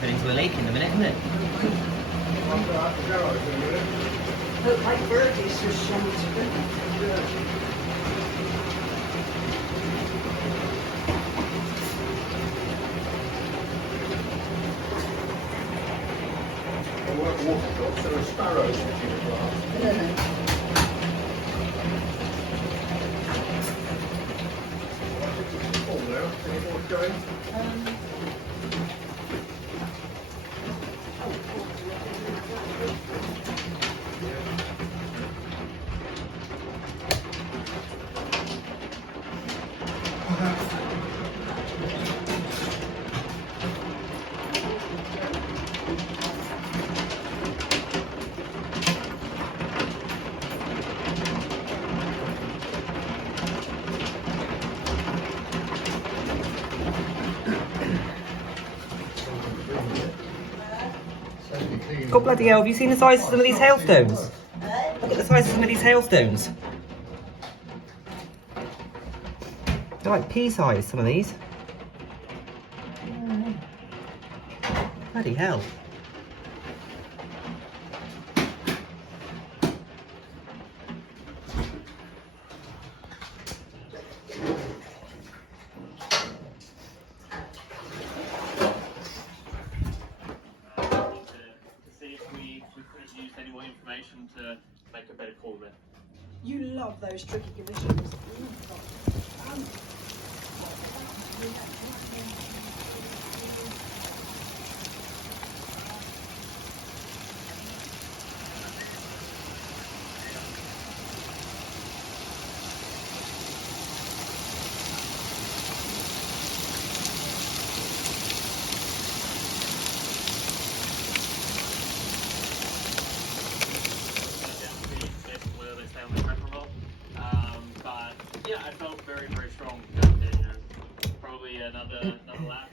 Fit into a lake in a minute, isn't it? Look like birdies just jumping. There are sparrows sitting at last. Oh, there. Any more going? Oh bloody hell, have you seen the size of some of these hailstones? Look at the size of some of these hailstones. They're like pea size, some of these. Bloody hell. Any more information to make a better call there. You love those tricky conditions. But yeah, I felt very, very strong. Probably another lap,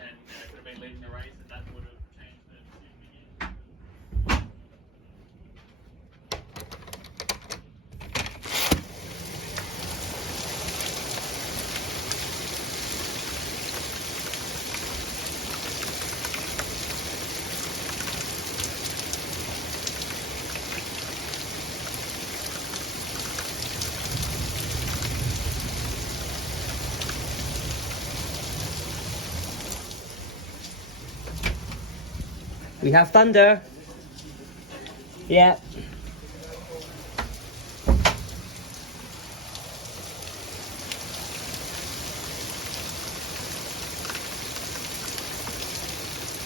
and I could have been leading the race, and that would have changed the decision again. We have thunder. Yeah.